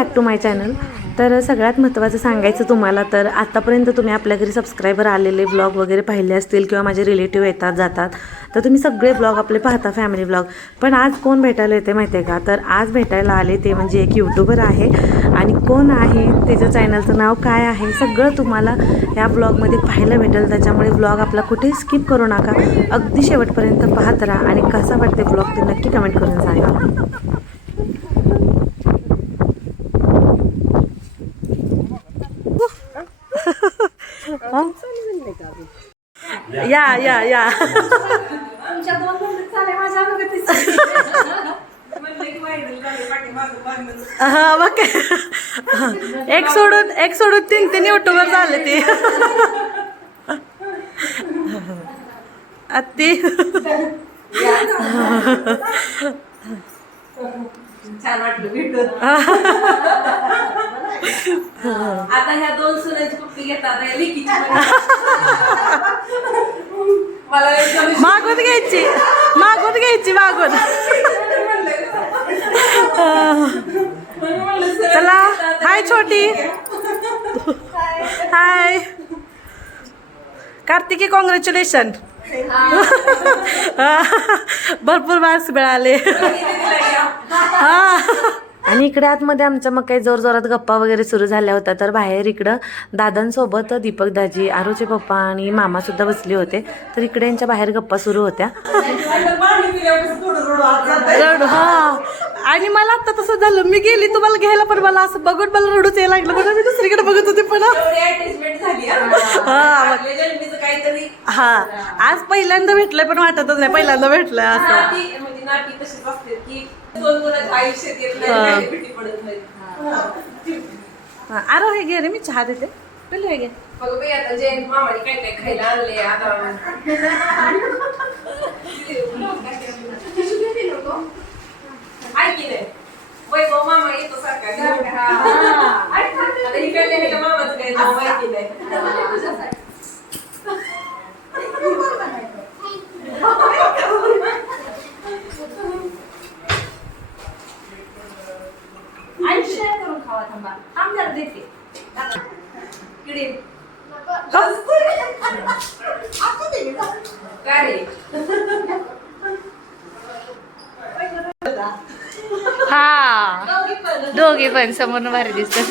Back to my channel तर सगळ्यात महत्त्वाचं सांगायचं तुम्हाला तर आत्तापर्यंत तुम्ही आपल्या घरी सबस्क्रायबर आलेले ब्लॉग वगैरे पाहिले असतील किंवा माझे रिलेटिव्ह येतात जातात तर तुम्ही सगळे ब्लॉग आपले पाहता फॅमिली ब्लॉग पण आज कोण भेटायला येते माहिती आहे का? तर आज भेटायला आले ते म्हणजे एक यूट्यूबर आहे आणि कोण आहे? त्याच्या चॅनलचं नाव काय आहे? सगळं तुम्हाला या ब्लॉगमध्ये पाहायला भेटेल. त्याच्यामुळे ब्लॉग आपला कुठेही स्किप करू नका. अगदी शेवटपर्यंत पाहत राहा आणि कसा वाटते ब्लॉग ते नक्की कमेंट करून सांगा. या या या. तुमच्या दोन मिनिट माझ्या हा मग एक सोडून एक सोडून तीन तीन युट्यूबर झाले ते. अत्ती छान वाटलं भेटून. आता ह्या दोन सुनांची पप्पी घेतात. मला मागून घ्यायची. मागून घ्यायची मागून. चला. हाय छोटी. हाय. कार्तिकी कॉंग्रॅच्युलेशन भरपूर मार्क्स मिळाले. हा. आणि इकडे आतमध्ये आमच्या मग काही जोर जोरात गप्पा वगैरे सुरू झाल्या होत्या तर बाहेर इकडं दादांसोबत दीपक दाजी आरूचे पप्पा आणि मामा सुद्धा बसले होते. तर इकडे यांच्या बाहेर गप्पा सुरू होत्या. हा. आणि मला आता तसं झालं. मी गेली तुम्हाला घ्यायला पण मला असं बघून मला रडूच यायला लागलं. म्हणून मी दुसरीकडे बघत होते पण. हा. हा, हा. आज पहिल्यांदा भेटलंय पण वाटतच नाही. पहिल्यांदा भेटलंय असं. म्हणजे नाही हा. काही भेटी पडत नाही. हा, अरे हे घे रे मी चहा देते. पिल्लू हे घे. आता जयंत मामाने काय काय खायला आणले आता ऐकी नाही वैभव मामा येतो सारखा घेऊन. आता इकडल्या ह्याच्या मामाचं काय नाव माहिती नाही आयुष्य करून खावा थांबा थांब जरा देते किडे काय रे हा दोघे पण समोर भारी दिसत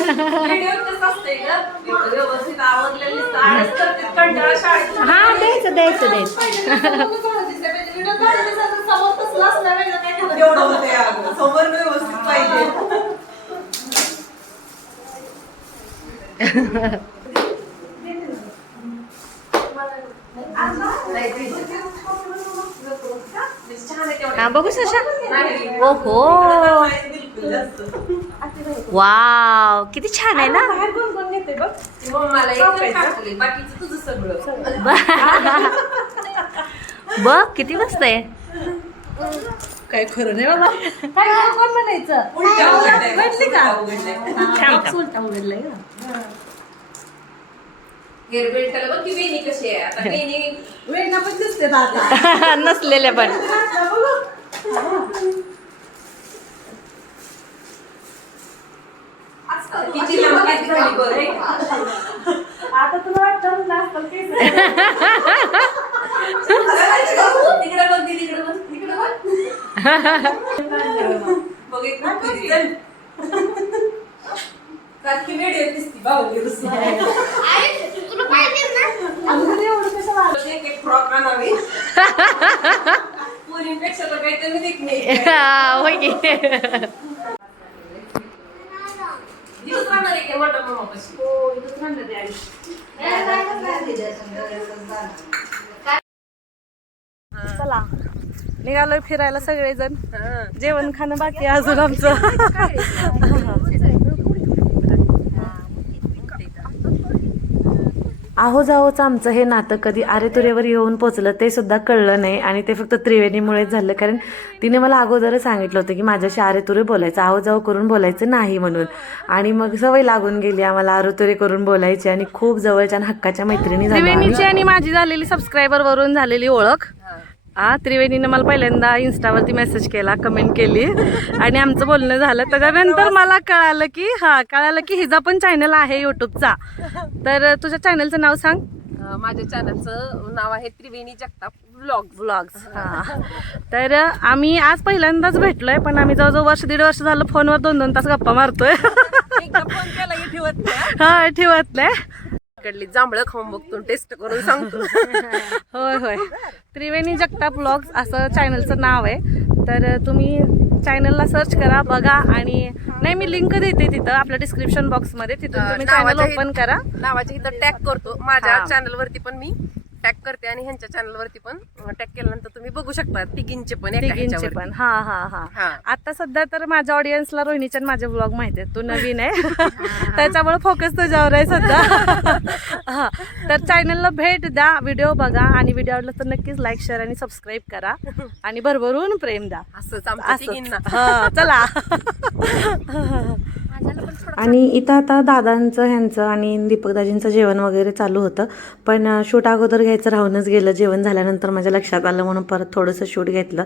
हा द्यायचं द्यायचं द्यायचं. एवढं होतंय अगं. समोर व्यवस्थित पाहिजे. हा बघू सशा. ओहो. वाव किती छान आहे ना? बाहेर कोण कोण घेते बघ? एकच टाकली, बाकीचं तुझं सगळं. बघ किती मस्त आहे. काय खरं नाही बाबा. कोण म्हणायचं? उघडलंय. का? उघडलंय. उलटा उघडलाय. का हेअर बेल्टला बघ की वेणी कशी आहे. आता वेणी वेगळा पण दिसते आता. नसलेल्या पण. हे का? आता तुला वाटतं ना आजकाल केस तिकडे बघ दीदी, इकडे बघ इकडे बघ. बघ एक कुठली चल. सारखी वेडी दिसती बाहुली रुसली. एक एक फ्रॉक आणावी. पोरींपेक्षा तर काहीतरी देखणे होय की. दिवस राहणार आहे मामापाशी चला. निघालोय फिरायला सगळेजण. जेवण खाणं बाकी आहे अजून आमचं. आहो जाओचं आमचं हे नातं कधी आरेतुरेवर येऊन पोचलं ते सुद्धा कळलं नाही आणि ते फक्त त्रिवेणीमुळेच झालं. कारण तिने मला अगोदरच सांगितलं होतं की माझ्याशी आरेतुरे बोलायचं आहो जाओ करून बोलायचं नाही म्हणून. आणि मग सवय लागून गेली आम्हाला आरोतुरे करून बोलायची आणि खूप जवळच्या आणि हक्काच्या मैत्रिणी त्रिवेणीची आणि माझी झालेली सबस्क्रायबर वरून झालेली ओळख. हा त्रिवेणीनं मला पहिल्यांदा इन्स्टावरती मेसेज केला कमेंट केली. आणि आमचं बोलणं झालं. त्याच्यानंतर मला कळालं की हा कळालं की हिचा पण चॅनल आहे युट्यूबचा तर तुझ्या चॅनलचं नाव सांग. माझ्या चॅनलचं नाव आहे त्रिवेणी जगताप ब्लॉग व्लॉग्स हा. तर आम्ही आज पहिल्यांदाच भेटलोय पण आम्ही जवळजवळ वर्ष दीड वर्ष झालं फोनवर दोन दोन तास गप्पा मारतोय. हा ठेवत नाही. इकडली जांभळं खाऊन बघतो टेस्ट करून सांगतो. होय होय. त्रिवेणी जगताप ब्लॉग्स असं चॅनलचं नाव आहे. तर तुम्ही चॅनलला सर्च करा बघा आणि नाही मी लिंक देते तिथं आपल्या डिस्क्रिप्शन बॉक्समध्ये तिथून तुम्ही चॅनल ओपन करा. नावाच्या इथं टॅग करतो. माझ्या हा. चॅनल वरती पण मी. टॅग करते आणि ह्यांच्या चॅनल वरती पण टॅग केल्यानंतर तुम्ही बघू शकता तिघींचे पण तिघींचे. पण. हा हा हा. हा. आता सध्या तर माझ्या ऑडियन्सला रोहिणीचे आणि माझे ब्लॉग माहिती आहेत. तू नवीन आहे. त्याच्यामुळे फोकस तुझ्यावर आहे सध्या. हा. तर चॅनलला भेट द्या व्हिडिओ बघा आणि व्हिडिओ आवडला तर नक्कीच लाईक शेअर आणि सबस्क्राईब करा. आणि भरभरून प्रेम द्या. हा चला. आणि इथं आता दादांचं ह्यांचं आणि दीपकदाजींचं जेवण वगैरे चालू होतं. पण शूट अगोदर घ्यायचं राहूनच गेलं. जेवण झाल्यानंतर माझ्या लक्षात आलं म्हणून परत थोडंसं शूट घेतलं.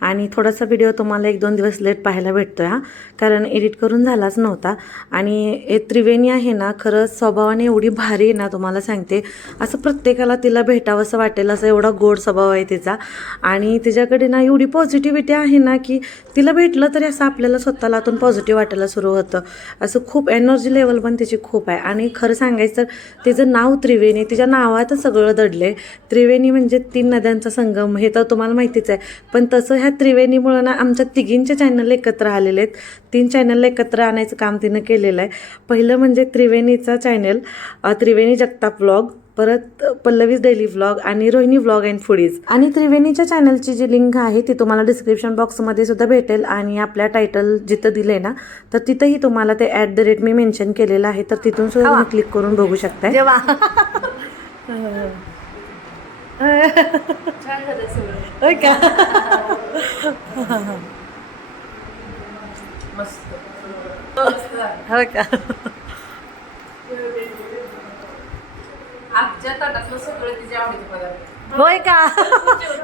आणि थोडासा व्हिडिओ तुम्हाला एक दोन दिवस लेट पाहायला भेटतो हा. कारण एडिट करून झालाच नव्हता. आणि हे त्रिवेणी आहे ना खरंच स्वभावाने एवढी भारी आहे ना तुम्हाला सांगते. असं प्रत्येकाला तिला भेटावं असं वाटेल असं एवढा गोड स्वभाव आहे तिचा. आणि तिच्याकडे ना एवढी पॉझिटिव्हिटी आहे ना की तिला भेटलं तरी असं आपल्याला स्वतःला आतून पॉझिटिव्ह वाटायला सुरू होतं. असं खूप एनर्जी लेवल पण तिची खूप आहे. आणि खरं सांगायचं तर तिचं नाव त्रिवेणी तिच्या नावातच सगळं दडलं आहे त्रिवेणी म्हणजे तीन नद्यांचा संगम हे तर तुम्हाला माहितीच आहे. पण तसं ह्या त्रिवेणीमुळं ना आमच्या तिघींचे चॅनल एकत्र आलेले आहेत. तीन चॅनल एकत्र आणायचं काम तिनं केलेलं आहे. पहिलं म्हणजे त्रिवेणीचा चॅनल त्रिवेणी जगताप व्लॉग परत पल्लवीज डेली व्लॉग आणि रोहिणी व्लॉग अँड फुडीज आणि त्रिवेणीच्या चॅनलची जी लिंक आहे ती तुम्हाला डिस्क्रिप्शन बॉक्समध्ये सुद्धा भेटेल आणि आपल्या टायटल जिथं दिले ना तर तिथंही तुम्हाला ते ॲट द रेट मी मेन्शन केलेलं आहे. तर तिथून सुद्धा क्लिक करून बघू शकताय. होय का? का? ताटातलं सगळं तिच्या आवडीचे पदार्थ. होय का?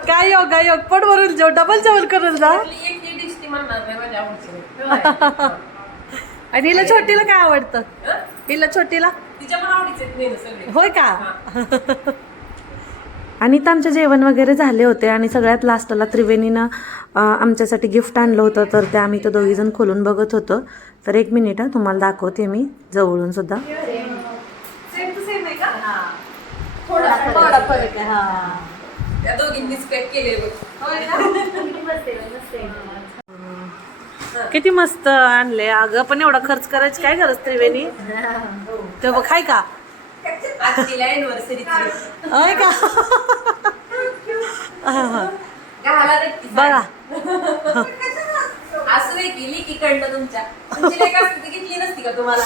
काय योग योग पण वरून जेव डबल जेवण करून जा. त्यातली एक ही डिश ती म्हणणार नाही माझ्या आवडीची आणि हिला छोटीला काय आवडतं? हं? हिला छोटीला? तिच्या पण आवडीचे आहेत मेनू सगळे. होय का? आणि तर आमचे जेवण वगैरे झाले होते आणि सगळ्यात लास्टला त्रिवेणीनं आमच्यासाठी गिफ्ट आणलं होतं तर ते आम्ही तर दोघीजण खोलून बघत होतो. तर एक मिनिट हं, तुम्हाला दाखवते मी जवळून सुद्धा. हा. किती मस्त आणले अगं पण एवढा खर्च करायची काय गरज त्रिवेणी? ते बघ हाय का? आज तिला अॅनिव्हर्सरी होय का? घाला नक्की बघा. असं की कडनं तुमच्या. तुमची लेक असती ती घेतली नसती का तुम्हाला?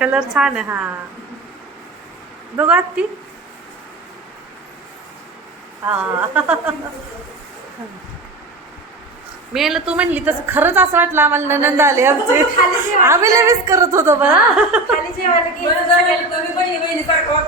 कलर छान आहे हा. बघा ती मी यायला तू म्हणली तसं खरंच असं वाटलं आम्हाला ननंद आले आमचे. आम्ही लय करत होतो बघा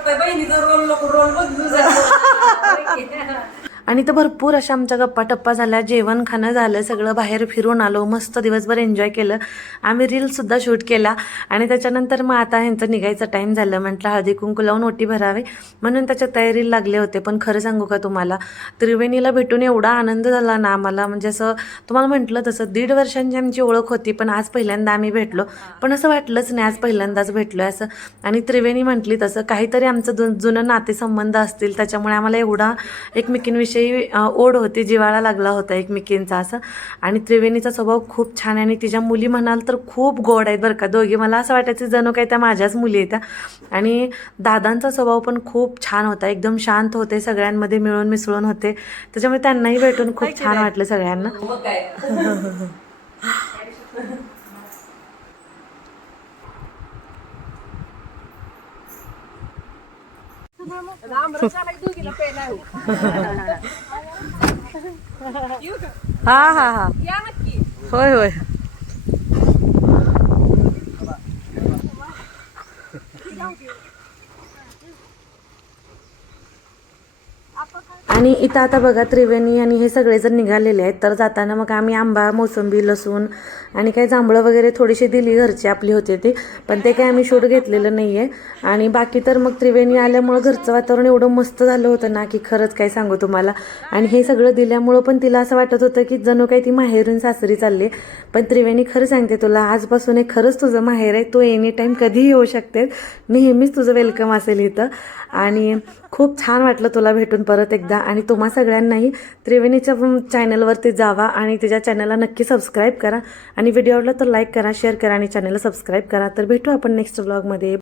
बहिणी रोल रोल बदलू आणि तर भरपूर अशा आमच्या गप्पा टप्पा झाल्या. जेवण खाणं झालं सगळं बाहेर फिरून आलो मस्त दिवसभर एन्जॉय केलं. आम्ही रीलसुद्धा शूट केला. आणि त्याच्यानंतर मग आता ह्यांचं निघायचं टाईम झालं. म्हटलं हळदी कुंकू लावून ओटी भरावे. म्हणून त्याच्या तयारी लागले होते. पण खरं सांगू का तुम्हाला? त्रिवेणीला भेटून एवढा आनंद झाला ना आम्हाला म्हणजे असं तुम्हाला म्हटलं तसं दीड वर्षांची आमची ओळख होती पण आज पहिल्यांदा आम्ही भेटलो. पण असं वाटलंच नाही आज पहिल्यांदाच भेटलो आहे असं. आणि त्रिवेणी म्हटली तसं काहीतरी आमचं जु जुनं नातेसंबंध असतील त्याच्यामुळे आम्हाला एवढा एकमेकींविषयी अ, ओढ होती जिवाळा लागला होता एकमेकींचा असं. आणि त्रिवेणीचा स्वभाव खूप छान आहे आणि तिच्या मुली म्हणाल तर खूप गोड आहेत बरं का. दोघी मला असं वाटायचं जणू काय त्या माझ्याच मुली आहेत त्या आणि दादांचा स्वभाव पण खूप छान होता. एकदम शांत होते सगळ्यांमध्ये मिळून मिसळून होते. त्याच्यामुळे त्यांनाही भेटून खूप छान वाटलं सगळ्यांना मग काय आमरसाला दोघीला प्यायला आहे. येऊ का? हा हा हा. होय होय. आणि इथं आता बघा त्रिवेणी आणि हे सगळे जर निघालेले आहेत तर जाताना मग आम्ही आंबा मोसंबी लसूण आणि काही जांभळं वगैरे थोडीशी दिली घरची आपली होती ती पण ते काही आम्ही शूट घेतलेलं नाही आहे आणि बाकी तर मग त्रिवेणी आल्यामुळं घरचं वातावरण एवढं मस्त झालं होतं ना की खरंच काय सांगू तुम्हाला. आणि हे सगळं दिल्यामुळं पण तिला असं वाटत होतं की जणू काही ती माहेरून सासरी चालली. पण त्रिवेणी खरं सांगते तुला आजपासून हे खरंच तुझं माहेर आहे तू एनी टाईम कधीही येऊ शकते नेहमीच तुझं वेलकम असेल इथं. आणि खूप छान वाटलं तुला भेटून परत एकदा. आणि तुम्हा सगळ्यांनाही त्रिवेणीच्या चॅनलवरती जावा आणि तिच्या चॅनलला नक्की सबस्क्राईब करा. आणि व्हिडिओ आवडला तर लाईक करा शेअर करा आणि चॅनलला सबस्क्राईब करा. तर भेटू आपण नेक्स्ट ब्लॉगमध्ये